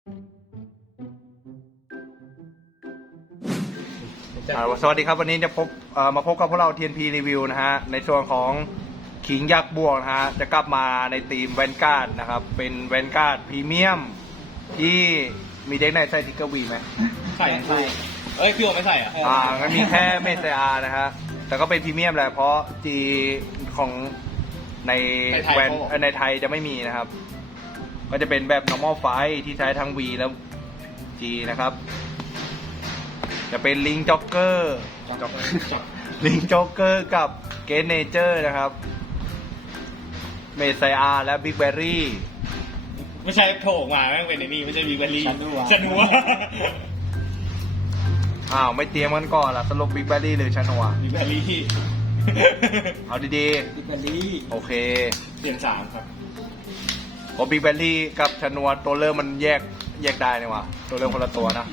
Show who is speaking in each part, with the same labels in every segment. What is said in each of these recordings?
Speaker 1: สวัสดีครับวันนี้จะมาพบกับพวกเรา TNP Review นะฮะในส่วนของขิงยักษ์บวกนะฮะจะกลับมาในทีมแวนการ์ดนะครับเป็นแวนการ์ดพรีเมียมที่มีเด็กไหนใส่ทิกเกอร์วีไหม
Speaker 2: ใส่เอ้ยพี่โอไม่ใส่อ่ะ
Speaker 1: งั้นมีแค่เมสเซอานะฮะแต่ก็เป็นพรีเมียมแหละเพราะจีของในแวนในไทยจะไม่มีนะครับก็จะเป็นแบบ normal fight ที่ใช้ทั้ง V แล้ว G นะครับจะเป็นลิงจ็อกเกอร์ลิงจ็อกเกอร์กับเกนเนเจอร์นะครับเมสไซอาและบิ๊กแบรี่
Speaker 2: ไม่ใช่โผล่มาแม่งเป็นไอ้นี่ไม่ใช่บิ๊กแบรี่ชนัว
Speaker 1: ไม่เตรียมกันก่อนล่ะสรุปบิ๊กแบรี่หรือชนัว
Speaker 2: บิ๊กแบรี่
Speaker 1: เอาดี
Speaker 2: ๆบิ๊กแบรี่
Speaker 1: โอเค
Speaker 2: เปลี่ยน3ครับ
Speaker 1: เพราะบิ๊กแบรี่กับชนัวตัวเริ่มมันแยกได้นี่วะตัวเริ่มคนละตัวนะ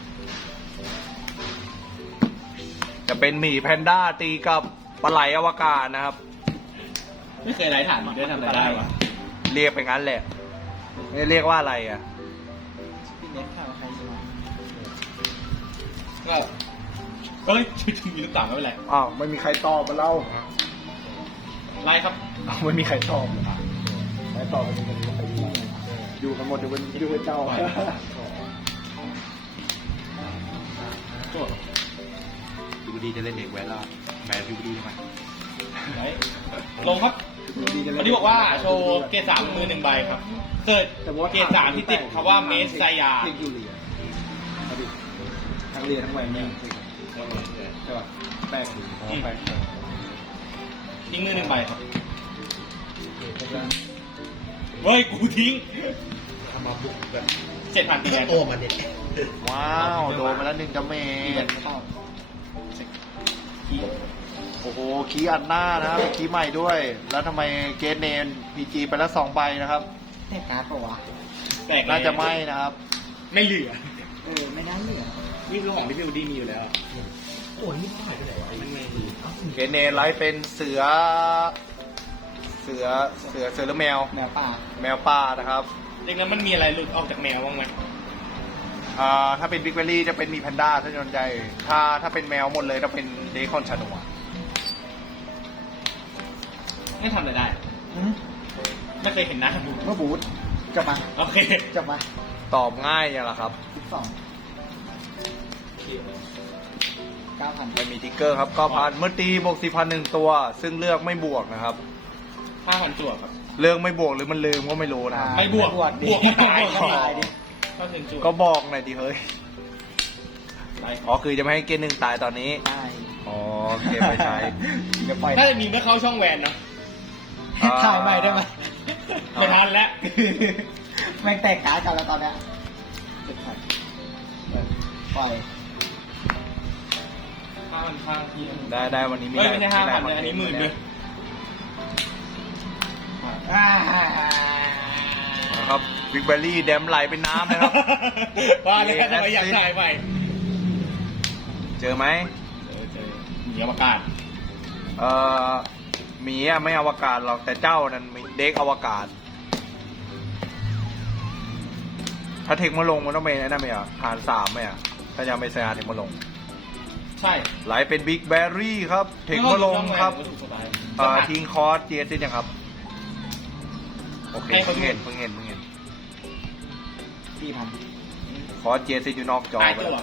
Speaker 1: จะเป็นหมีแพนด้าตีกับปลาไหลอวกาศนะครับ
Speaker 2: ไม่เคยไร้ฐานได้ทำอะไรได้วะ
Speaker 1: เรียกไปงั้นแหละเรียกว่าอะไรอ่ะ
Speaker 2: พี่เน็ตข่าวใครจะมาก็เฮ้ยมีลูกต่างไม่เป็นไร
Speaker 1: ไม่มีใครตอบมาเล่า
Speaker 2: ไล่ครับ
Speaker 1: ไม่มีใครตอบไม่ตอบกันอยู่กันหมดอยู่เป็นเจ้าพิวดีจะเล่นเด็กแวนล่าแมนพิวดีใช่ไหม
Speaker 2: ลงครับวันนี้บอกว่าโชว์เกรด3มือ1ใบครับเกิดเกรด3ที่ติดคำว่าเมสไซยา
Speaker 1: ทั้งเรียนทั้งแวนเนี่ยใช่ป่ะแปลกดีแปลก
Speaker 2: ทิ้งมือ1ใบครับเฮ้ยกูทิ้ง
Speaker 3: ทำมาบุกแบบ
Speaker 2: 7,000ตีแดง
Speaker 3: โอ้มาเด็ด
Speaker 1: ว้าวโดนมาแล้ว1 ดาเมจโอ้โหคีย์อันหน้านะครับคีย์ใหม่ด้วยแล้วทำไมเกนเนนพีจีไปแล้ว2 ใบนะครับ
Speaker 2: แตกการ์ดปะวะ
Speaker 1: น่าจะไม่นะครับ
Speaker 2: ไม่เหลือ
Speaker 3: ไม่น่าเหลือ
Speaker 2: นี่คือของที่พี่อูดี้มีอยู่แล้ว
Speaker 3: โอ้ยนี่หายไปไหนวะ
Speaker 1: เกนเนนไลฟ์เป็นเสือหรือแมวป่านะครับ
Speaker 2: เด็กนั้นมันมีอะไรหลุดออกจากแมวบ้างไหม
Speaker 1: ถ้าเป็นบิ๊กเบอรี่จะเป็นมีแพนด้าถ้าจนใจถ้าเป็นแมวหมดเลยจะเป็นเดคอนชานัว
Speaker 2: ไม่ทำอะไรได้ไม่เคยเห็นนะ
Speaker 3: เมื่อบูธจับมา
Speaker 2: โอเค
Speaker 3: จับมา
Speaker 1: ตอบง่ายอย่างละครับ
Speaker 3: 9,000
Speaker 1: ไม่มีทิกเกอร์ครับ9,000เมื่อตีบวก 4,000 1 ตัวซึ่งเลือกไม่บวกนะครับ
Speaker 2: 5,000 ตัวครับ
Speaker 1: เลือกไม่บวกหรือมันลืมก็ไม่รู้นะ
Speaker 2: ไม่บวกไม่ตาย
Speaker 1: ก็บอกหน่อยดิเฮ้ยคือจะไม่ให้เกณฑ์1ตายตอนนี้โอเคไม่ใช่
Speaker 2: ถ้าจะมีเมื่อเข้าช่องแวนเนาะ
Speaker 3: ถ่ายใหม่ได้ไหม
Speaker 2: ไม่ทันแล้ว
Speaker 3: แม่งแตกการ์ดกันแล้วตอนเนี้ยปล่อย
Speaker 2: 5,000
Speaker 1: ได้วันนี้
Speaker 2: ไม่ใช่5,000เลยอันนี้10,000เลย
Speaker 1: ครับบิ๊กเบอรี่แดมไหลเป็นน้ำนะครับ
Speaker 2: ว่าเลยทำไมอยากถ่ายไป
Speaker 1: เจอไหม
Speaker 2: เจอหมีอวกาศ
Speaker 1: หมีไม่อวกาศหรอกแต่เจ้านั้นเด็กอวกาศถ้าเทคมาลงมันต้องเป็นนั่นไหมผ่าน3ไหมถ้ายังไม่ใส่เทคมาลง
Speaker 2: ใช่
Speaker 1: ไหลเป็นบิ๊กแบรี่ครับเทคมาลงครับทิ้งคอร์สเจสยังครับโอเคเพิ่งเห็น
Speaker 3: 4,000
Speaker 1: ขอเจซิอยู่นอกจอไปแล้ว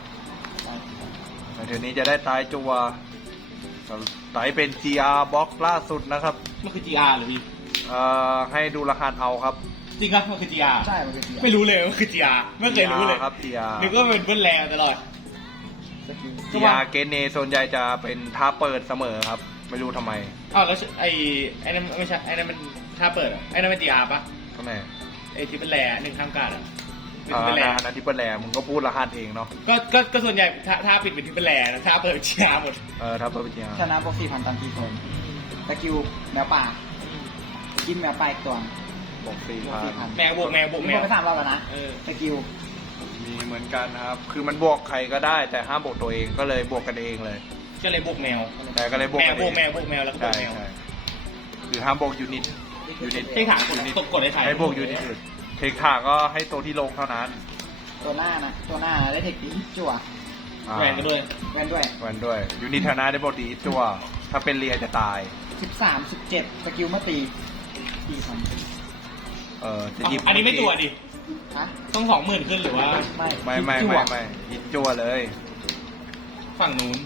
Speaker 1: เดี๋ยวนี้จะได้ตายจัวไต่เป็น GR บล็อกล่าสุดนะครับ
Speaker 2: มันคือ GR หรือพี่
Speaker 1: ให้ดูรหัสเอาครับ
Speaker 2: จริงครับมันคือ GR
Speaker 3: ใช่มันคือ GR
Speaker 2: ไม่รู้เลยมันคือ GR ไม่เคยรู้เลย
Speaker 1: ครับ GR
Speaker 2: นึกว่าเป็นเบิ้ลแรงตลอด
Speaker 1: GR เกนเนส่วนใหญ่จะเป็นท่าเปิดเสมอครับไม่รู้ทำไม
Speaker 2: แล้วไอ้นั่นไม่ใช่ไอ้นั่นมันท่าเปิดไอ้นั่นเป็น GR ปะ
Speaker 1: ทำไม
Speaker 2: ไอ้ที่เป็นแรง1ข้ามการ
Speaker 1: นะที่เป็นแรงมึงก็พูดรหัสเองเนาะ
Speaker 2: ก็ส่วนใหญ่ถ้าปิดเป็นที่เป็นแรงถ้าเปิดเป็น GR หมด
Speaker 1: ถ้าเปิดเป็น GR
Speaker 3: ชนะบวก 4,000 ตอนทีโซนสกิลแมวป่ากินแมวป่าอีกตัว
Speaker 1: บวก 4,000
Speaker 2: แมวบวก
Speaker 3: ไป3 รอบแล้วนะสกิล
Speaker 1: มีเหมือนกันนะครับคือมันบวกใครก็ได้แต่ห้ามบวกตัวเองก็เลยบวกกันเองเลย
Speaker 2: ก็เลยบวกแมว
Speaker 1: แต่ก็เลยบวก
Speaker 2: แมวแล้วก็บวกแมว
Speaker 1: หรือห้ามบวกยูนิต
Speaker 2: ให้ถามกดให้ใคร
Speaker 1: ให้บวกยูนิตเทคขาก็ให้ตัวที่ลงเท่านั้น
Speaker 3: ตัวหน้านะตัวหน้าได้เทคดีจั่ว
Speaker 1: อ่า
Speaker 2: แหวนกันด้วย
Speaker 3: แวนด้วย
Speaker 1: แวนด้วยยูนิทานาได้บทดีจั่วถ้าเป็นเรียจะตาย
Speaker 3: 13 17สกิลเมื่อตีตีสอง
Speaker 1: จะหยิบ
Speaker 2: อันนี้ไม่ตัวดิ
Speaker 3: ฮะ
Speaker 2: ต้อง20,000ขึ้นหรือว่า
Speaker 1: ไม่
Speaker 3: จั่ว
Speaker 1: ยิงจั่วเลย
Speaker 2: ฝั่งนู้น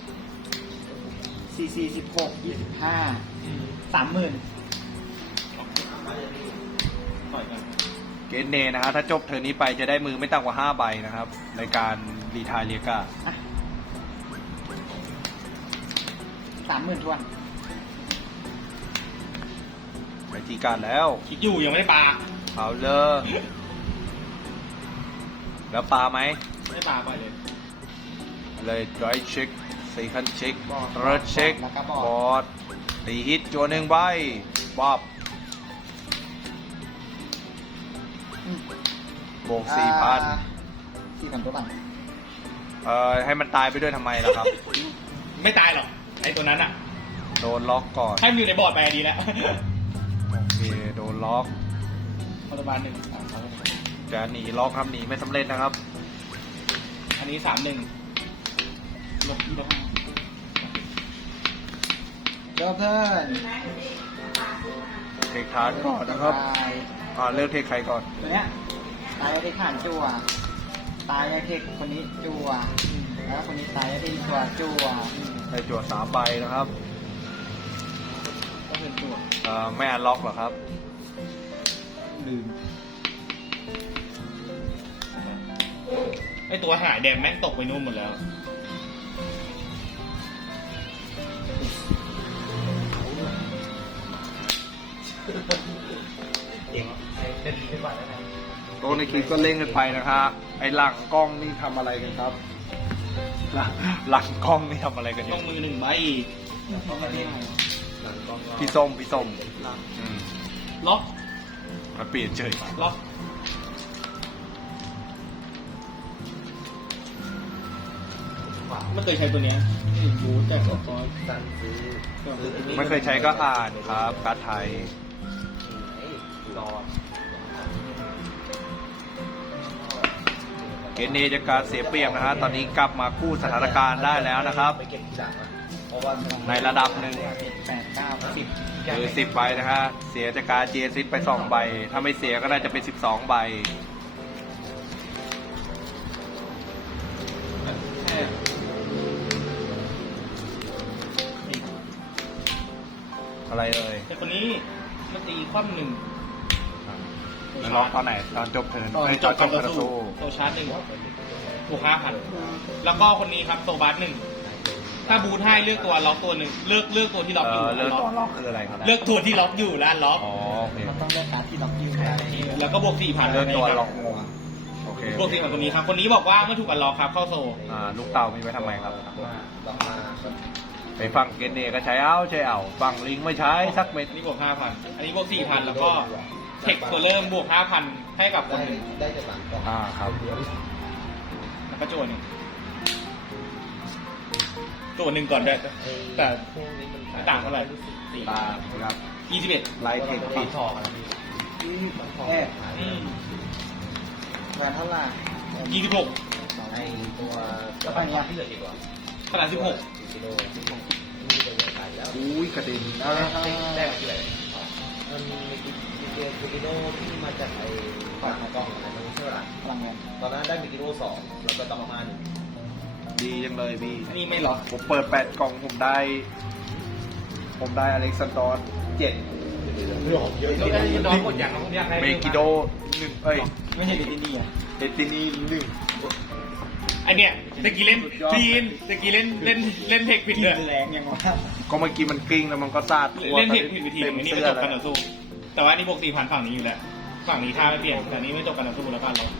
Speaker 3: 4 4 16 25 30,000
Speaker 2: ต่อยกัน
Speaker 1: เกนเนนะฮะถ้าจบเทอร์นนี้ไปจะได้มือไม่ต่ำกว่า 5 ใบนะครับ ในการรีทายเรียกา
Speaker 3: อ่ะ30,000ทวน
Speaker 1: ไปจีการแล้ว
Speaker 2: คิดอยู่ยังไม่ได้ปลา
Speaker 1: เอาเลยแล้วปลาไหม
Speaker 2: ไม่ได้ปลาไปเลย
Speaker 1: เลยดรอยเช็คสี่คันเช็คเรดเช็คบอร์ดตีฮิตจัวหนึ่งใบบ๊อบโบก4,000
Speaker 3: 4,000ตัวหลัง
Speaker 1: ให้มันตายไปด้วยทำไมล่ะครับ
Speaker 2: ไม่ตายหรอกไอ้ตัวนั้นอ่ะ
Speaker 1: โดนล็อกก่อน
Speaker 2: ให้มันอยู่ในบอร์ดไปดีแล้ว
Speaker 1: โอเคโดนล็อก
Speaker 2: ปัจจุบันหนึ่ง
Speaker 1: จะหนีล็อกครับหนีไม่สำเร็จนะครับ
Speaker 2: อันนี้31ลบ
Speaker 3: เริ่มเทิร์น
Speaker 1: เทคทาร์ดก่อนนะครับ
Speaker 3: ตาย
Speaker 1: เลือกเทคใครก่อน
Speaker 3: ตัวเนี้ยตายได้ฐานจั่วตายได้เทคคนนี้จั่วแล้วคนนี้ตายได้ที่ตัวจั่ว
Speaker 1: ได้จั่ว3 ใบนะครับ
Speaker 2: ก็เป็นตัว
Speaker 1: ไม่อันล็อกเหรอครับ
Speaker 3: ลืม
Speaker 2: ไอ้ตัวหายแดงแม่งตกไปนู่นหมดแล้ว
Speaker 1: โต๊ะในคลิปก็เล่นกันไปนะครับไอ้หลังกล้องนี่ทำอะไรกันครับ หลังกล้องนี่ทำอะไรกันอ
Speaker 2: ต้อยู่ งมือ1ใบ
Speaker 1: พี่ส้มอืม
Speaker 2: ล็อก
Speaker 1: มาเปลี่ยนเฉย
Speaker 2: ล็อกไม่เคยใช้ตัวเนี้ยบูทแต่ก็คอย
Speaker 1: ไม่เคยใช้ก็อ่านครับการ์ดไทยเกนเนจะการเสียเปรียบนะฮะตอนนี้กลับมากู้สถานการณ์ได้แล้วนะครับ ในระดับหนึ่ง
Speaker 3: 8 9 10
Speaker 1: คือ10 ใบนะฮะเสียจากการเจซิสไป2 ใบ ถ้าไม่เสียก็น่าจะเป็น12 ใบ อะไรเอ่ย
Speaker 2: แต่คนนี้มันตีคว่ำหนึ่ง
Speaker 1: มันล็อกตอนไหนตอนจบเทิร์นไม่ตอนจบเทิร์นสู้
Speaker 2: โซชาร์จ1บวก5,000แล้วก็คนนี้ครับโซบัส1ถ้าบูทให้เลือกตัวล็อกตัวหนึ่งเลือกตัวที่ล็อกอยู่
Speaker 1: เลือก
Speaker 2: ล็อก
Speaker 1: ตัวล็อกคืออะไรครับ
Speaker 2: เลือกตัวที่ล็อกอยู่แล้วล็อก
Speaker 1: อ๋อโอเค
Speaker 3: มันต้องเลือกการ์ดที่ล็อกยูได้
Speaker 2: แล้วก็บวก 4,000
Speaker 1: เลือกตัวล็อกงงโอเค
Speaker 2: บวก 4,000คนนี้ครับคนนี้บอกว่าเมื่อถูกกันล็อกครับเข้าโซ
Speaker 1: ลูกเต่ามีไว้ทำไมครับ ไปฟังเกนเนก็ใช้เอาฟังลิงไม่ใช้สักเม็ด
Speaker 2: อันนี้บวก 5,000 อันนี้บวก 4,000 แล้วก็เทคตัวเริ่มบวก 5,000 ให้กับคนหนึ่ง
Speaker 1: ครับ
Speaker 2: แล้วก็โจนหนึ่งโจนหนึ่งก่อนด้วยแต่ไม่ต่างเท่าไหร่
Speaker 1: ตาครับ
Speaker 2: 21
Speaker 1: ไลท์เทคติด
Speaker 3: แค่
Speaker 2: อืม
Speaker 3: แวนเท่าไหร่
Speaker 2: 26
Speaker 3: แล้วไปเนี่ย
Speaker 2: ขนาด16
Speaker 1: อุ้ยกระเด็นนะ
Speaker 4: มันมีมิกิโดที่มาจากไอ้ฝากกล้องอะไรไม่ใช่หรอ
Speaker 3: พลังงาน
Speaker 4: ตอนนั้นได้มิกิโด2แล้วก็ต่อมา1
Speaker 1: ดีจังเลยพี่
Speaker 2: อันนี้ไม่ล็อก
Speaker 1: ผมเปิด8 กล่องผมได้อเล็กซานดอร์7
Speaker 2: น้องหมดอย่างผมอยากให้
Speaker 1: เมกิโด1เอ้ย
Speaker 3: ไม่ใช่เดตินี่อ่ะ
Speaker 1: เดตินี1
Speaker 2: ไอเนี้ยตะกี้เล่นทีนตะกี้เล่นเทคผิดเลย
Speaker 3: แรงยังวะ
Speaker 1: ก็เมื่อกี้มันกลิ้งแล้วมันก็ซาดตัว
Speaker 2: เล่นเทคผิดวิธี
Speaker 1: เต็ม
Speaker 2: อันนี้
Speaker 1: เสื้
Speaker 2: ไม่
Speaker 1: อ
Speaker 2: จบ
Speaker 1: แล้
Speaker 2: กัน
Speaker 1: ว
Speaker 2: ต่อสู้แต่ว่าอันนี้บวก 4,000 ฝั่งนี้อยู่แล้วฝั่งนี้ท่าไม่เปลี่ยนแต่อันนี้ไม่จบกันต่อสู้แล้วก็ล็อก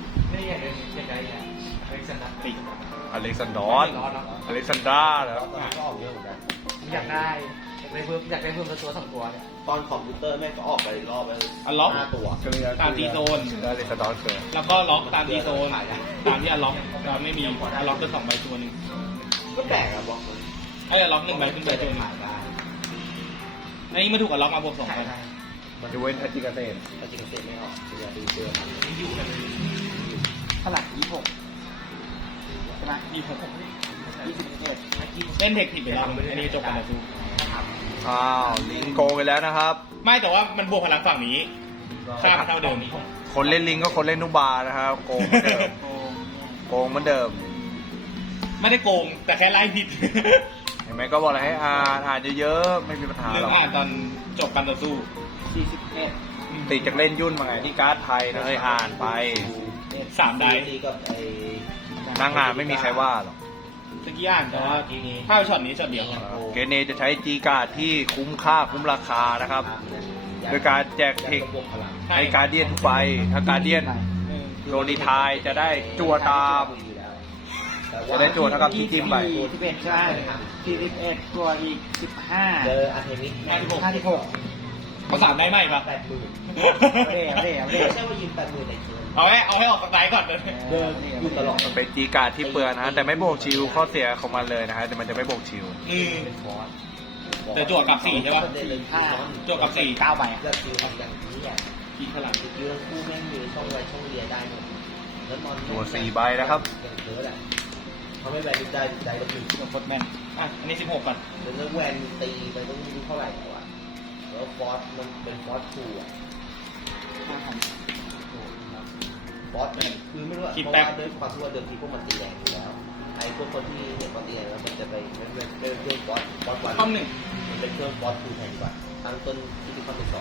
Speaker 2: ติด
Speaker 1: อเล็กซานดอร์อเล็กซานดราแล้ว
Speaker 4: ก็ออกเยอะเหมือนกัน
Speaker 3: อยากได้เพิ่มตัว2 ตัวเนี่ย
Speaker 4: ตอนคอมพิวเตอร์แม่งก็ออกไปรอบแล้ว
Speaker 2: อันล็อก
Speaker 4: 5 ตัว
Speaker 2: ตามตีโซน
Speaker 1: แล้วอเล็กซานดอร์เกิด
Speaker 2: แล้วก็ล็อกตามตีโซนตามที่อันล็อกเราไม่มีอันล็อกก็2 ใบตัวหนึ่ง
Speaker 4: ก็แปลกอะบอกเลย
Speaker 2: ไอ้อันล็อก1 ใบขึ้นไปตัวหนึงอันนี้ไม่ถูกอันล็อกมาบวก 2 ใบ
Speaker 4: ต
Speaker 1: จะเว้นทัจิกาเตน
Speaker 4: ถ้าจริงเสร็จไม่ออกคือจะดูเจอ
Speaker 3: เท่าไหร่26ใช่ไหม 21
Speaker 2: เล่นเทคผิดไปแล้วอันนี้จบกันแล้วสู้
Speaker 1: อ้าวลิงโกงไปแล้วนะครับ
Speaker 2: ไม่แต่ว่ามันบวกพลังฝั่งนี้ค่ามันเท่าเดิม
Speaker 1: คนเล่นลิงก็คนเล่นนุบานะครับโกงเหมือนเดิม
Speaker 3: โกง
Speaker 1: โกงเหมือนเดิม
Speaker 2: ไม่ได้โกงแต่แค่ไล่ผิด
Speaker 1: เห็นไหมก็บอกอะไรให้อ่านเยอะๆไม่มีปัญหา
Speaker 2: ลื
Speaker 1: ห
Speaker 2: ม
Speaker 1: รอก
Speaker 2: อ่านตอนจบการต่อสู้
Speaker 3: 41
Speaker 1: ติดจากเล่นยุ่นมาไงที่การ์ดไทยนะเลยอ่านไป
Speaker 2: 3 ได้
Speaker 4: ตีกับไอ้
Speaker 1: นั่งอ่านไม่มีใครว่าหรอก
Speaker 2: ตะกี้อ่านแต่ว่าถ้าช็อตนี้ช็อตเดียว
Speaker 1: เกเนจะใช้จีการ์ดที่คุ้มค่าคุ้มราคานะครับ โดยการแจกเทคให้การเดียนทุกใบถ้าการเดียนโดนดีทายจะได้จั่วตาม จะได้จั่วเท่ากับที่จิ้มไป
Speaker 3: 41ใช่41ตัวอีก
Speaker 4: เจอ
Speaker 3: 15
Speaker 4: อาร์เทมิส
Speaker 3: 56
Speaker 2: เขา3ได้ไหมปะ
Speaker 3: เอาเด้เอาเด้เอา
Speaker 4: ไม่
Speaker 3: เด้
Speaker 4: ใช่ว่ายืม80,000ในเกม
Speaker 2: เอาให้ออกสไตล์ก่อนเลย
Speaker 4: เดินอยู่ตลอด
Speaker 1: มันเป็นจีการ์ดที่เปลือนนะแต่ไม่โบกชิลข้อเสียของมันเลยนะฮะแต่มันจะไม่โบกชิล
Speaker 2: แต่จั่วกับ4ใช่ปะจั่วกับ4
Speaker 3: 9ใบ
Speaker 4: ก็คือทำอย่างนี้อ่ะ
Speaker 2: กี่พลัง
Speaker 4: คือยืนคู่แม่งมีช่องไว้ช่องเรียได้หมดแล้วนอน
Speaker 1: ตัว4ใบนะครับ
Speaker 4: อย่างเธอแหละเขาไม่แวนได้ใจแล้วคือ
Speaker 3: ตัวโคตรแม่น
Speaker 2: อ่ะอันนี้16ก่อน
Speaker 4: แล้วแวนตีไปต้องรู้เท่าไหร่แล้วอ่ะแล้วฟอสมันเป็นฟอสทูอ่ะ
Speaker 3: 5,000
Speaker 4: ฟอสมันคือไม่รู้ว่าเพราะว่าด้วยความที่ว่าเดิมทีพวกมันตีแรงอยู่แล้วไอ้พวกคนที่เห็นมันตีแรงแล้วมันจะไปเป็นเครื่องฟอสวัน
Speaker 2: ข้อหนึ่ง
Speaker 4: มันเป็นเครื่องฟอสทูแทนดีกว่าตั้งต้นที่ข้อที่2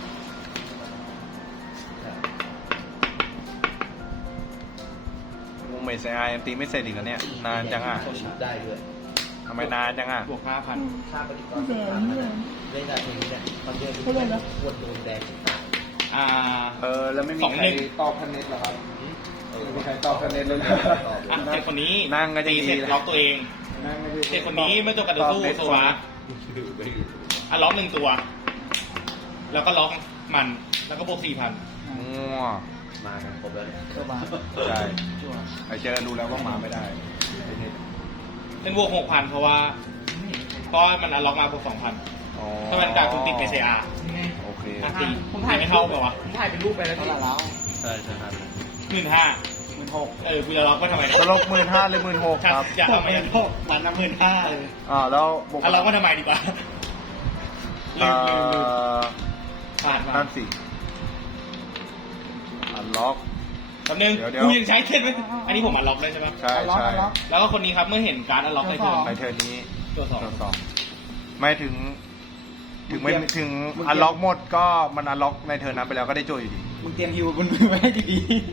Speaker 1: วงเมสไอยังตีไม่เสร็จอีกแล้วเนี่ยนานจังอ่ะ
Speaker 4: ได้ด้วย
Speaker 1: ทำไมนานจังอ่ะ
Speaker 2: บวก 5,000
Speaker 4: ค่าปฏิกรณ์สงครามนะเล่นได้เพลงนี้เนี่ยตอนเดือนที่แล้วควรโดนแดง
Speaker 1: แล้วไม่มีใครตอบพันเน็ตหรอครับไม่มีใครตอบพันเน็ตเลย
Speaker 2: อ่ะเด็กคนนี้
Speaker 1: นั่งก็จะ
Speaker 2: ตี
Speaker 1: ดี
Speaker 2: เสร็จล็อกตัวเอง เด็กคนนี้ไม่ตัวกระโดดสู้โซวะอ่ะล็อก1ตัว แล้วก็ล็อกมันแล้วก็บวก 4,000
Speaker 1: มั่ว
Speaker 4: มากันครบแล้วเนี่ย
Speaker 3: ตัวบา
Speaker 1: ใช่
Speaker 3: จั่ว
Speaker 1: ไอเจอรู้แล้วว่ามาไม่ได้
Speaker 2: เป็นบวก 6,000 เพราะว่ามันล็อกมาบวก 2,000
Speaker 1: อ๋อ
Speaker 2: ถ้ามันจากคุณติดใน CR
Speaker 1: โอเค
Speaker 2: ตีไม่เข้าแบบวะ
Speaker 3: เท่าไหร่แล้ว
Speaker 1: ใช่ใช่ครับ
Speaker 2: 15,000
Speaker 3: 16,000
Speaker 2: กูจะล็อกไว้ทำไม
Speaker 1: สลบ15,000หรือ16,000ครับ
Speaker 2: จะเอาไม่
Speaker 3: 16,000มัน15,000เลย
Speaker 1: แล้วบวก
Speaker 2: ล็อกไว้ทำไมดีกว่าลืมผ่านมา
Speaker 1: นั่นสิอันล็อก
Speaker 2: แป๊บนึง
Speaker 1: เดี๋ยว
Speaker 2: กูยังใช้เทนไหมอันนี้ผมอันล็อกได้ใช่ปะ
Speaker 1: ใช่ใช่
Speaker 2: แล้วก็คนนี้ครับเมื่อเห็นการ์ดอันล็อกในเทิร์น
Speaker 1: ในเทอร์นี้
Speaker 2: ตัวสอง
Speaker 1: ตัวสองไม่ถึงไม่ถึงอันล็อกหมดก็มันอันล็อกในเทอร์นั้นไปแล้วก็ได้โจยอยู่ดี
Speaker 3: มึงเตรียมฮิวบนมือไว้ให้ดี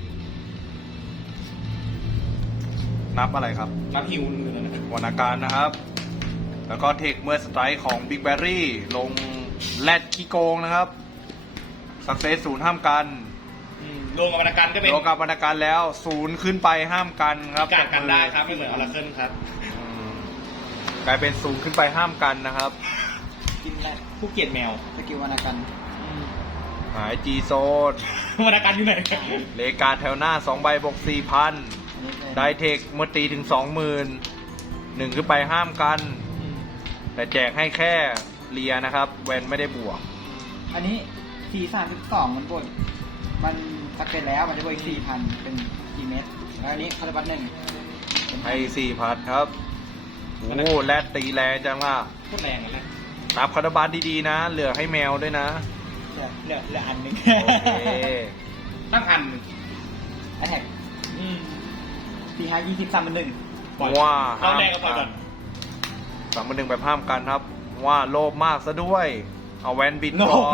Speaker 1: นับอะไรครับ
Speaker 2: นับฮิวหนึ่งแล้วนะ
Speaker 1: วรรณการนะครับ แล้วก็เทคเมื่อสไตร์ของบิ๊กแบรี่ลงแรดขี้โกงนะครับสักเซส0ห้ามกัน
Speaker 2: รวมกับวรรณการก็เป็น
Speaker 1: ลงกับวรรณการแล้ว0ขึ้นไปห้ามกันครับ
Speaker 2: การกันได้ครับไม่เหมือนออราเคิลครับ
Speaker 1: กลายเป็น0ขึ้นไปห้ามกันนะครับ
Speaker 3: ๆกินแรก
Speaker 2: ผู้เกลียดแมว
Speaker 3: สกิลวรรณกัน
Speaker 1: หายจีโซน
Speaker 2: วรรณการอยู่ไหน
Speaker 1: เลกาแถวหน้า2ใบบวก 4,000
Speaker 3: อันนี้เป็น
Speaker 1: ได้เทคเมื่อตีถึง 20,000 1ขึ้นไปห้ามกัน แต่แจกให้แค่เลียนะครับแวนไม่ได้บวก
Speaker 3: อันนี้432มันบวกมันสเก็ตแล้วมันจะบวกอีก 4,000 เป็นกี่เม็ดแล้วอันนี้คาร์บัต1
Speaker 1: ให้ 4,000 ครับ โอ้แรดตีแรงจังอ่ะ
Speaker 2: พูดแรงเลย
Speaker 1: นับคาร์บัตดีๆนะ เหลือให้แมวด้วยนะ
Speaker 3: เหลืออันหนึง
Speaker 1: โอเค
Speaker 2: ตั้งอัน
Speaker 3: แอทแทก4 5 20 3
Speaker 2: ปล่อย
Speaker 1: ว่า
Speaker 2: เข้าแรงก็ปล่อยก่อน
Speaker 1: 3-1แบบห้ามกันครับ ว่าโลภมากซะด้วย เอาแวนบิดก่อน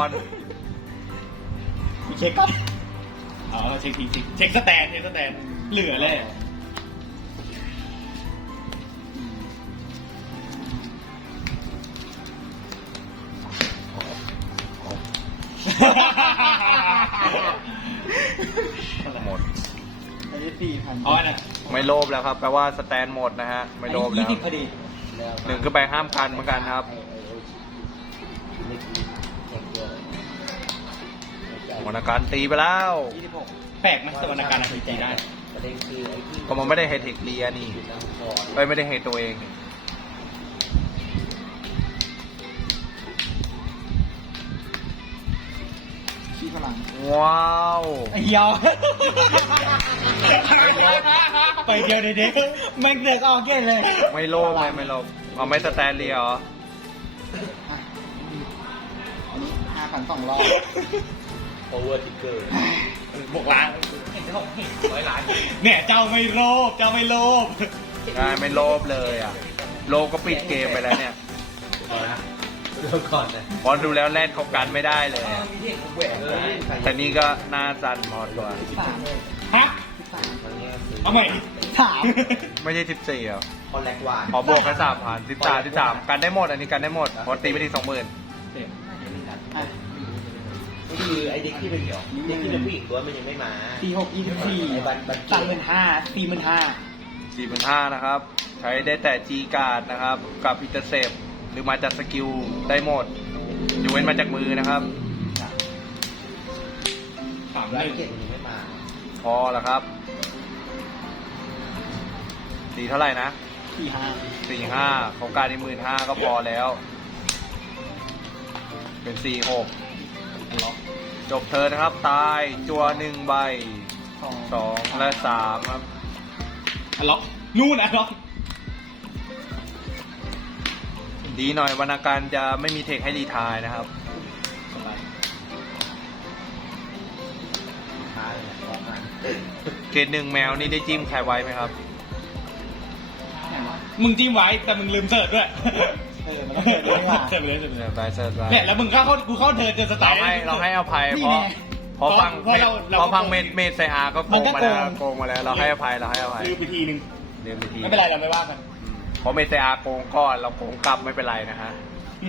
Speaker 3: 1เช็คก่อน
Speaker 2: อ๋อเช็คทีเช็คสแตนเหลือเลย
Speaker 1: หมด
Speaker 3: อันนี้4,000
Speaker 2: อ๋อน่ะ
Speaker 1: ไม่โลภแล้วครับ แปลว่าสแตนหมดนะฮะ ไม่โลภแล้ว
Speaker 3: 20พอดี
Speaker 1: 1ขึ้นไปห้ามกันเหมือนกันครับ วรรณการตีไปแล้ว
Speaker 3: 26
Speaker 2: แปลกไหมแต่วรรณการอะไรตีได้
Speaker 4: ประเด็นคือไอ้ที่
Speaker 1: ก็มันไม่ได้ไฮเทคเลียนี่
Speaker 4: อยู่ทางคอ
Speaker 1: ไม่ได้ไฮตัวเองนี่
Speaker 3: ง
Speaker 1: ว้าว
Speaker 3: ไอ้เหี้ยว
Speaker 2: ไปเดียวเด็ก
Speaker 3: แม่งเด็กออกเกนเลย
Speaker 1: ไม่โลภไม่โลภเอาไม่สแตนเลียเหรอ
Speaker 3: อ่ะอันนี้5,200
Speaker 4: โอเวอร์ทิกเกอร์
Speaker 2: บวกล้านเนี่ยเจ้าไม่โลภเจ้าไม่โลภ
Speaker 1: ได้ไม่โลภเลยอ่ะ โลภก็ปิดเกมไปแล้วเนี่ย
Speaker 4: เริ่มก่อนนะ
Speaker 1: พอดูแล้วแรดเขากันไม่ได้เลยอะ
Speaker 4: มีเด็กแหวกเลย
Speaker 1: แต่นี่ก็หน้าสั่นพอตัว
Speaker 3: 13
Speaker 2: ฮะ
Speaker 3: 13
Speaker 4: มันเนี่ยคือ
Speaker 2: เอาใหม่
Speaker 3: 3
Speaker 1: ไม่ใช่14เหรอ
Speaker 4: คอนแลกวาน
Speaker 1: ขอบวกแค่3,000 13กันได้หมดอันนี้กันได้หมดเพราะตีไปที่20,000
Speaker 3: อ่ะ
Speaker 4: ก็คือไอ้เด็กที่เป็นเด็กที่เป็นผู้หญิงตัวมันยังไม่มา
Speaker 3: 46 24 35,000 45,000
Speaker 1: 4,500นะครับ ใช้ได้แต่จีการ์ดนะครับ กับอินเตอร์เซปหรือมาจากสกิลได้หมดยกเว้นมาจากมือนะครับ
Speaker 2: สาม
Speaker 4: แล้ว
Speaker 2: หนึ่ง
Speaker 4: เกตมันยังไม่มา
Speaker 1: พอแล้วครับตีเท่าไหร่นะ
Speaker 3: 45
Speaker 1: 4,500ของการใน15,000ก็พอแล้ว เป็น 4,600จบเธอนะครับ ตายจัว1ใบ 2 และ 3 ครับ
Speaker 2: อันล็อกนู่นอันล็อก
Speaker 1: ดีหน่อยวรรณการจะไม่มีเทคให้รีไทายนะครับ
Speaker 4: ช้าเลยนะร้องไห้
Speaker 1: เกรด1แมวนี่ได้จิ้มใครไว้ไหมครับ
Speaker 3: ไหนวะ
Speaker 2: มึงจิ้มไว้แต่มึงลืมเสิร์ชด้วย
Speaker 3: มันต้องเปิดด้วยว่ะ
Speaker 2: เสิร์ชไปเลยเสิร์ชไปเลย
Speaker 1: ไปเซิร์ชไว้
Speaker 2: เนี่ยแล้วมึงกูเข้าเทิร์นเจอสไต
Speaker 1: เรา
Speaker 2: ล์
Speaker 1: ให้อภัย
Speaker 3: นี่
Speaker 1: เพราะ
Speaker 3: แน่
Speaker 1: พอฟัง
Speaker 2: เพราะเรา
Speaker 1: พอฟัง
Speaker 2: ก็โกง
Speaker 1: เมดไซอาก็โกงมาแล้วโกงมาแล้วเราให้อภัยเราให้อภัย
Speaker 2: ลืมไปทีนึง
Speaker 1: เรียนไปที
Speaker 2: ไม่เป็นไรเราไม่ว่ากัน
Speaker 1: เพราะเมดไซอาโกงก่อนเราโกงกลับไม่เป็นไรนะฮะ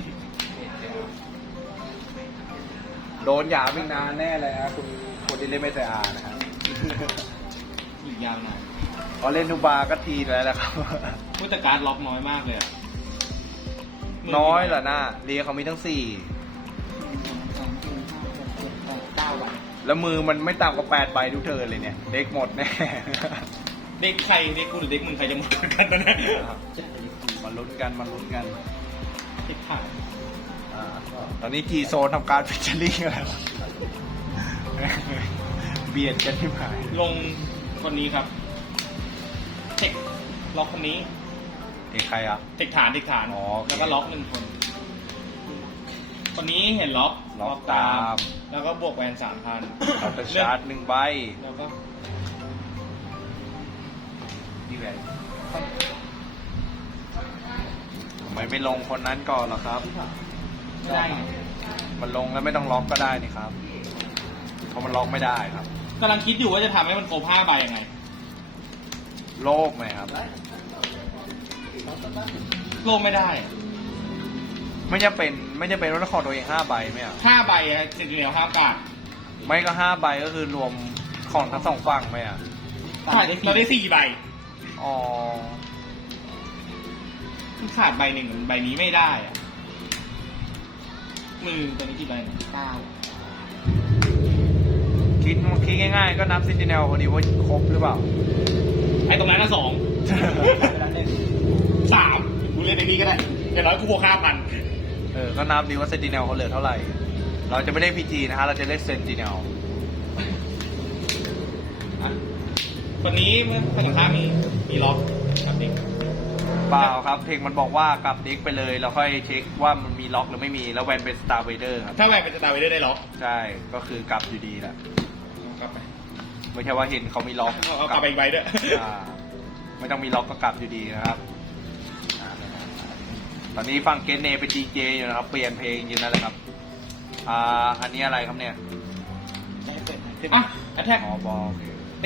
Speaker 1: โดนหยามอีกนานแน่เลยฮะคุณคนที่เล่นเมดไซอานะฮะ
Speaker 2: อีกยาวหน่อย
Speaker 1: พอเล่นนูบาก็ทีแล้วนะครับ
Speaker 2: ผู้จัดการล็อกน้อยมากเลยอะ
Speaker 1: น้อยเหรอนะเรียเขามีทั้ง4
Speaker 3: 9 วัน
Speaker 1: แล้วมือมันไม่ต่ำกว่า8ใบทุกเทิร์นเลยเนี่ย เด็กหมดแน่
Speaker 2: เด็กใครเด็กกูหรือเด็กมึงใครจะหมดกันตอนนี้
Speaker 1: มาลุ้นกันมาลุ้นกัน
Speaker 2: ทิศทาง
Speaker 4: ก็
Speaker 1: ตอนนี้ทีโซนทำการฟิชเชอริ่งแล้ว เบียดกันที่หาย
Speaker 2: ลงคนนี้ครับเทคล็อกคนนี้
Speaker 1: เอกใครอ่ะ
Speaker 2: เทคฐาน
Speaker 1: อ๋อโอเค
Speaker 2: แล้วก็ล็อก1 คน คนนี้เห็นล็อก
Speaker 1: ล็อกตาม
Speaker 2: แล้วก็บวกแวน3,000
Speaker 1: เราจะชาร์จ1ใบ
Speaker 2: แล้วก็
Speaker 1: ที่แหวนทำไมไม่ลงคนนั้นก่อนล่ะครับ
Speaker 2: ไม่ได้ไง
Speaker 1: มันลงแล้วไม่ต้องล็อกก็ได้นี่ครับเพราะมันล็อกไม่ได้ครับ
Speaker 2: กำลังคิดอยู่ว่าจะทำให้มันครบ5 ใบยังไง
Speaker 1: โลภไหมครับ
Speaker 2: โลงไม่ได้
Speaker 1: ไม่จะเป็นว่าต้องขอตัวเอง5ใบไหมอ่ะ
Speaker 2: 5 ใบอะจริงๆแล้วห้ามกาด
Speaker 1: ไม่ก็5ใบก็คือรวมของทั้งสองฝั่งไหมอ่ะ
Speaker 2: เราได้4 ใบ
Speaker 1: อ๋อ
Speaker 2: มันขาดใบหนึ่งใบนี้ไม่ได้อะมือตัวนี้กี่ใบเนี่ย
Speaker 3: 9
Speaker 1: คิดง่ายๆก็นับซินติเนลพอดีว่าครบหรือเปล่า
Speaker 2: ไอ้ตรงนั้นน่ะ2
Speaker 3: เวลา
Speaker 2: 3
Speaker 3: 1
Speaker 2: กูเล่นในนี้ก็ได้อย่างน้อยกูบวก 5,000
Speaker 1: ก็นับดีว่าเซนติเนลเขาเหลือเท่าไหร่ เราจะไม่ได้พีจีนะฮะ เราจะเล่นเซนติเนล
Speaker 2: คนนี้เมื่อภาษาข้างมีล็อกครับเด็ก
Speaker 1: เปล่าครับ เพลงมันบอกว่ากลับเด็กไปเลย เราค่อยเช็คว่ามันมีล็อกหรือไม่มี แล้วแวนเป็นสตาร์เวเดอร์ครับ
Speaker 2: ถ้าแวนเป็นสตาร์เวเดอร์ได้ล็อก
Speaker 1: ใช่ ก็คือกลับอยู่ดีแหละ
Speaker 2: กลับไป
Speaker 1: ไม่ใช่ว่าเห็นเขามีล็อก
Speaker 2: เอากลับไปอีกใบด้วย
Speaker 1: อ่าไม่ต้องมีล็อกก็กลับอยู่ดีนะครับ ตอนนี้ฟังเกนเนเป็นดีเจอยู่นะครับ เปลี่ยนเพลงอยู่นั่นแหละครับ อันนี้อะไรครับเนี่ย
Speaker 2: อ่ะแอทแทก
Speaker 1: อ๋อบอลโอเค
Speaker 2: ตี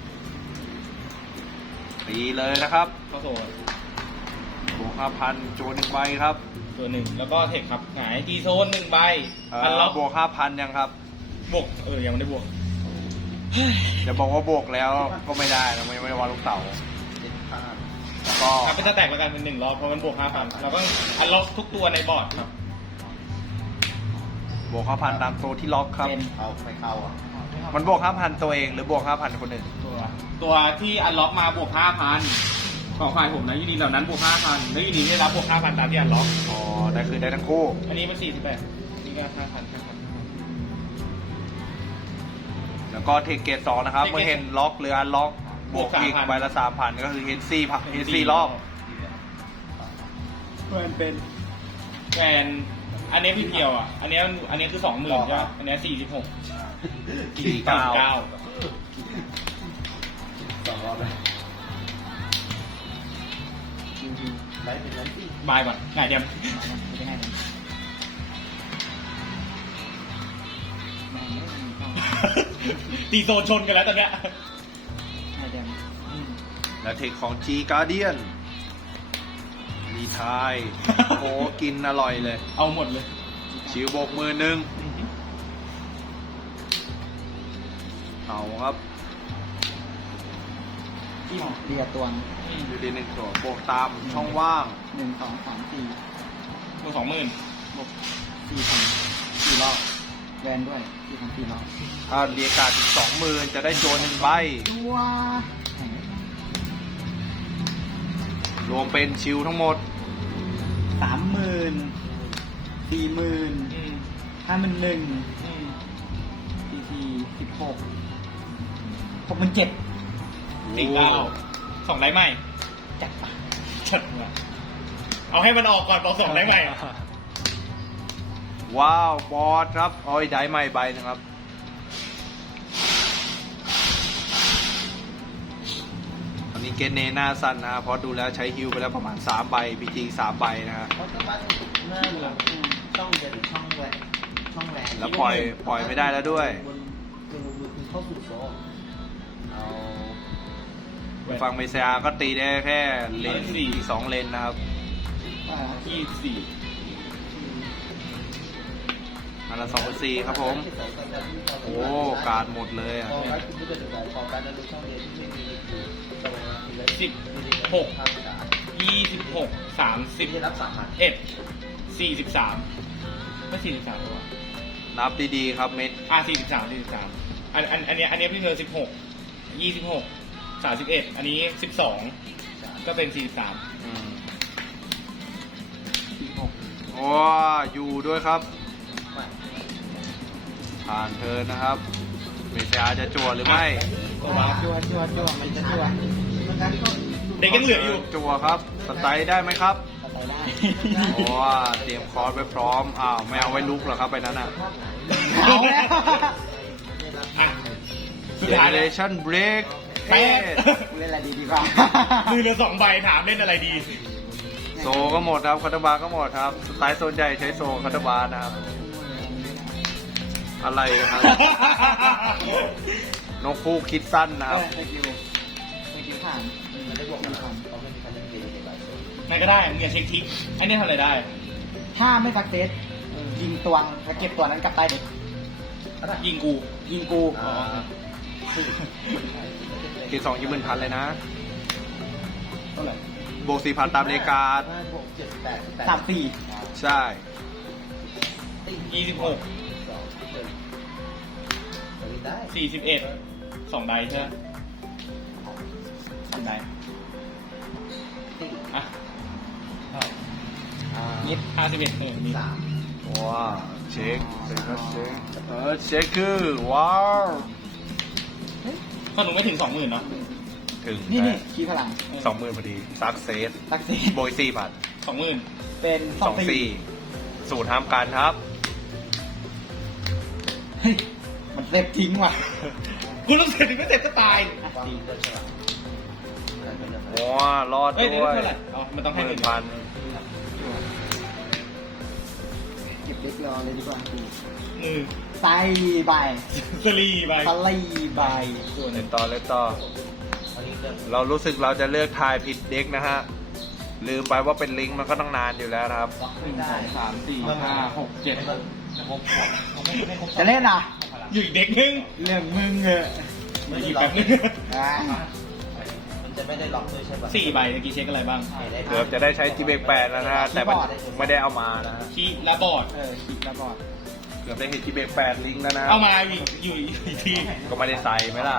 Speaker 1: ตีเลยนะครับ
Speaker 2: เข้าโซน
Speaker 1: บวก5,000จูน1ใบครับ
Speaker 2: ตัวหนึ่งแล้วก็เทคครับหงายจีโซน1 ใบ
Speaker 1: อัน
Speaker 2: ล็อก
Speaker 1: บวก5,000ยังครับ
Speaker 2: บวกยังไม่ได้บวก
Speaker 1: จะบอกว่าบวกแล้วก็ไม่ได้นะไม่ได้วางลูกเต๋า
Speaker 4: เด็กข้าม
Speaker 1: แล้วก็
Speaker 2: ครับเป็นสแต็กแล้วกันเป็น1 รอบเพราะมันบวก 5,000เราก็อันล็อกทุกตัวในบอร์ดครับ
Speaker 1: บวก5,000ตามตัวที่ล็อกครับ
Speaker 4: เข้าไม่เข้าอ่ะ
Speaker 1: มันบวก5,000ตัวเองหรือบวก5,000คนอื่น
Speaker 2: ตัวที่อันล็อกมาบวก 5,000 ของฝ่ายผมนะยูนิตเหล่านั้นบวก 5,000 แล้วยูนิตได้รับบวก 5,000 ตามที่อันล็อก
Speaker 1: อ๋อได้คือได้ทั้งคู่
Speaker 2: อันนี้มัน48นี่ก็5,000
Speaker 1: แล้วก็เทคเกต2นะครับ เมื่อเห็นล็อกหรืออันล็อกบวกอีกใบละ 3,000 ก็คือเห็น4รอบ
Speaker 3: มันเป็น
Speaker 2: แวนอันนี้พี่เพียวอ่ะ อันนี้คือ 20,000ใช่ไหมอันนี้46
Speaker 1: 49
Speaker 4: 2 รอบเลยไลฟ์เป็นนั้นสิ
Speaker 2: บายก่อนง่ายเดียว
Speaker 3: ไม่ได้เลยแม่งไม่มีข้อ
Speaker 2: ตีโซนชนกันแล้วตอนเนี้ย
Speaker 3: ไม่ได้
Speaker 1: และเทคของ G Guardian รีไทายโอ้กินอร่อยเลย
Speaker 2: เอาหมดเลย
Speaker 1: ชิวโบกมือหนึ่งเอาครับ
Speaker 3: ที่เรียตัว
Speaker 1: อยู่ดีหนึ่งตัวโบกตามช่องว่าง
Speaker 3: 1 2 3 4
Speaker 2: มือ20,000
Speaker 3: บวก4,000 4 รอบแวนด้วย4,000 4 รอบ
Speaker 1: ถ้าเรียกการถึง20,000 จะได้โจนหนึ่งใบ
Speaker 3: ตัว
Speaker 1: รวมเป็นชิวทั้งหมด
Speaker 3: 30,000 40,000 51,000 44 16 67,000
Speaker 2: 49 2ได้ไหม
Speaker 3: จัดปะ
Speaker 2: จัดมาเอาให้มันออกก่อนบอก2ได้ไหม
Speaker 1: ว้าวบอสครับเอาไอ้ได้ใหม่ใบนะครับ ตอนนี้เกนเนหน้าสั้นนะเพราะดูแล้วใช้ฮิวไปแล้วประมาณ3ใบพีจี3ใบนะฮะ
Speaker 4: เขาจะบ้านหน้าหลังช่องเดียวหรือช่องแหวน
Speaker 1: แล้วปล่อยไม่ได้แล้วด้วย
Speaker 4: คือเข้าสู่โซ่เอา
Speaker 1: ฝั่งเมเซียก็ตีได้แค่เลนอีก2เลนนะครับ
Speaker 3: ว่า
Speaker 2: 24
Speaker 1: อันละ2/4ครับผม โอ้การหมดเลยอ่ะ
Speaker 4: พอไว้คุณผู้ชมพอการนั้นดูช่องเดียวที่ไม่มีคือตรงนั้นคือ
Speaker 2: 16
Speaker 4: ทางการ
Speaker 2: 26
Speaker 4: ที่ได้รับ3,000
Speaker 2: 31 43ไม่43หรอวะ
Speaker 1: นับดีๆครับเม็ด
Speaker 2: 43อันเนี้ยพี่เงิน16 26 31อันนี้12ก็เป็น43
Speaker 1: อืม
Speaker 3: 46
Speaker 1: โอ้อยู่ด้วยครับ ผ่านเธอนะครับ เมเซียจะจั่วหรือไม่
Speaker 3: จั่วมันจะจั่วมันก็
Speaker 2: เด็กยังเหลืออยู่
Speaker 1: จั่วครับ สไตล์ได้ไหมครับ
Speaker 3: สไตล์ได้
Speaker 1: โอ้เตรียมคอร์สไว้พร้อม อ้าวไม่เอาไว้ลุกเหรอครับไปนั้นอ่ะ
Speaker 3: เอาแล้ว
Speaker 2: อ่ะสุดท้ายเลย
Speaker 1: Generation Break
Speaker 2: แปด
Speaker 3: เล่นอะไรดีกว่า
Speaker 2: มือเหลือ2ใบถามเล่นอะไรดี
Speaker 1: โซก็หมดครับคาตาบาก็หมดครับ สไตล์โซนใหญ่ใช้โซคาตาบานะครับ อะไรครับ นกคู่คิดสั้นนะครับ
Speaker 3: สกิลผ่าน
Speaker 4: มันได้บวกกันเพราะไม่มีการเล่นเกมในหลายโซน
Speaker 2: ไม่ก็ได้มึงอย่าเช็คทิกไอ้นี่ทำอะไรได้
Speaker 3: ถ้าไม่สักเซสยิงตัวแล้วเก็บตัวนั้นกลับใต้เด็ก
Speaker 2: ยิงกู
Speaker 3: ยิงกู
Speaker 2: อ๋อ
Speaker 1: คิด20,000เลยนะ
Speaker 3: เท่าไหร่
Speaker 1: บวก4,000ตามเลกา
Speaker 4: บวก7 8
Speaker 3: 34
Speaker 1: ใช่
Speaker 2: 26
Speaker 4: ได้
Speaker 2: 41 2 ไดใช่ไหม2 ไดอ่ะ
Speaker 3: ยิบ
Speaker 2: 51นี่
Speaker 4: 3
Speaker 1: ว้าวเช็คเช็คคือว้าว
Speaker 2: ก็หนูไม่ถึง 20,000เนาะ
Speaker 1: ถึง
Speaker 3: นี่คีย์พลัง
Speaker 1: 20,000พอดีซักเซส
Speaker 3: สักเซส
Speaker 1: โบย4,000
Speaker 2: 20,000
Speaker 3: เป็น
Speaker 1: 24สูตรห้ามการครับ
Speaker 3: เฮ้ยมันเซฟทิ้งว่ะ
Speaker 2: กูต้องเสร็จถึงไม่เสร็จก็ตาย
Speaker 4: ความเดินฉลาด
Speaker 1: ว้ารอด
Speaker 2: เอ้ย
Speaker 1: ด้วย
Speaker 2: เท่าไหร่อ๋อมันต้องให้
Speaker 1: 10,000
Speaker 3: เก็บเล็กรอเลยดีกว่า
Speaker 2: มือ
Speaker 3: ไซใบ
Speaker 2: สลีไป
Speaker 3: สลีใบส่วน
Speaker 1: เล่นต่อ
Speaker 4: อันนี้เดิน
Speaker 1: เรารู้สึกเราจะเลือกทายผิดเด็กนะฮะ ลืมไปว่าเป็นลิงก์มันก็ต้องนานอยู่แล้วนะครับ
Speaker 4: ล็อก
Speaker 3: 1
Speaker 4: ไม่ได้
Speaker 3: 2 3 4 5 6 7
Speaker 4: 7
Speaker 3: จะเล่นอ่ะ
Speaker 2: อยู่อีกเด็กนึง
Speaker 3: เรื่องมึงเออ
Speaker 2: อีกแบบนึง
Speaker 3: อ่ะ
Speaker 4: มันจะไม่ได้ล็อกด้วยใช่ป่ะ
Speaker 2: 4 ใบเมื่อกี้เช็คอะไรบ้าง
Speaker 1: เกือบจะได้ใช้ G8 แล้วนะฮะ แต่มันไม่ได้เอามานะฮะ
Speaker 2: คีย์และบอร์ด
Speaker 3: คิดแล้วบอด
Speaker 1: เกือบได้เห็น G8 ลิงก์แล้วนะ
Speaker 2: เอามาอยู่อีกที
Speaker 1: ก็ไม่ได้ใส่ไหมล่ะ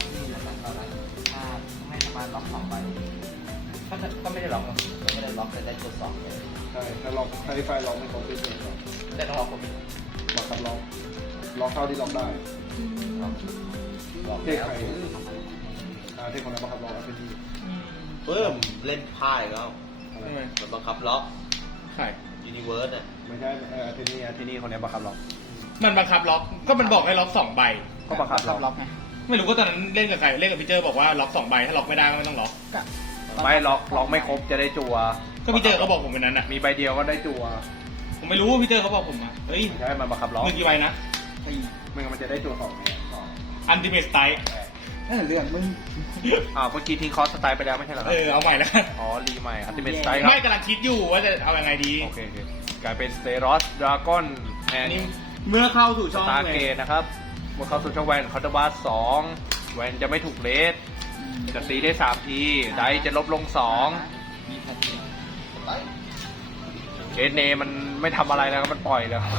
Speaker 4: ไม่สามารถล็อก2ใบก็ไม่ได้ล็อกก็ไม่ได้ล็อกแต่ได้กด2เลย
Speaker 1: ใช่ถ้าล็อกใช้ไฟล็อกไม่ครบด้วย
Speaker 4: แต่ต้องล็อกผม
Speaker 1: ล็อกครับล็อกเท่าที่ล็อกได้
Speaker 4: ล็อกบอก
Speaker 1: เด็ก
Speaker 4: แล้ว
Speaker 1: ใครเด็กคนนั้นบังคับล็อกเป็นที่
Speaker 4: เพิ่มเล่นพ่ายแล้ว
Speaker 2: ทำไม
Speaker 4: มันบังคับล็อก
Speaker 2: ใช่
Speaker 4: ยูนิเวิร์สเนี่ย
Speaker 1: ไม่ใช่ที่นี่คนนี้บังคับล็อก
Speaker 2: มันบังคับล็อกก็มันบอกให้ล็อก2 ใบ
Speaker 1: ก็บังคับล็อก
Speaker 3: ไง
Speaker 2: ไม่รู้ก็ตอนนั้นเล่นกับใครเล่นกับพี่เจอบอกว่าล็อก2 ใบถ้าล็อกไม่ได้ก็ไม่ต้องล็อก
Speaker 3: ก็
Speaker 1: ไม่ล็อกไม่ครบจะได้จัว
Speaker 2: ก็พี่เจอเขาบอกผมเป็นนั้นอ่ะ
Speaker 1: มีใบเดียวก็ได้จัว
Speaker 2: ผมไม่รู้พี่เจอเขาบอกผมอ่ะเฮ้ย
Speaker 1: ไม่ใช่มันบังคับล็อก
Speaker 2: มึงกี่ใบนะ
Speaker 3: ตี
Speaker 1: ไม่งั้นมันจะได้จัว2เนี่ย
Speaker 2: อันติเมตสไตล์
Speaker 3: เรื่องมึง
Speaker 1: เมื่อกี้ทิ้งคอสสไตล์ไปแล้วไม่ใช่เหรอครั
Speaker 2: เอาใหม่แล้วกัน
Speaker 1: อ๋อรีใหม่อัลติเมทสไตล์ครับ
Speaker 2: ไม่กำลังคิดอยู่ว่าจะเอายังไงดี
Speaker 1: โอเคกลายเป็นสเตรอสดราก้อนแอน
Speaker 2: อันนี้เมื่อเข้าสู่ช่อง
Speaker 1: ตา
Speaker 2: เล
Speaker 1: เก
Speaker 2: ย
Speaker 1: ตนะครับเมื่อเข้าสู่ช่องแวนคอร์ดบัส2แวนจะไม่ถูกเลสจะตีได้3ทีไดจะลบลง
Speaker 3: มีแพทเทิร์น
Speaker 4: ไป
Speaker 1: 2เคสเนมันไม่ทำอะไรแล้วครับมันปล่อยแล้ว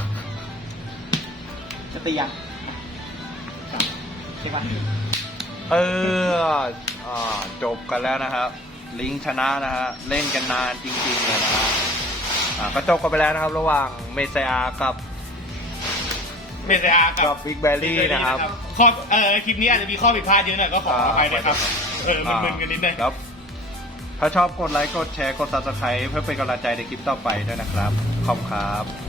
Speaker 3: จะตียังใช่ปะ
Speaker 1: จบกันแล้วนะครับ ลิงชนะนะฮะเล่นกันนานจริงๆเลยนะฮะก็จบกันไปแล้วนะครับ ระหว่างเมเซียกับ
Speaker 2: เมเซียกั
Speaker 1: กับบิ๊กแบลลี่นะครับ
Speaker 2: ข้อคลิปนี้อาจจะมีข้อผิดพลาดเยอะหน่อยก็ขออภัยนะครับมึนๆกันนิดนึง
Speaker 1: ครับถ้าชอบกดไลค์กดแชร์กด Subscribe เพื่อเป็นกำลังใจในคลิปต่อไปด้วยนะครับขอบคุณครับ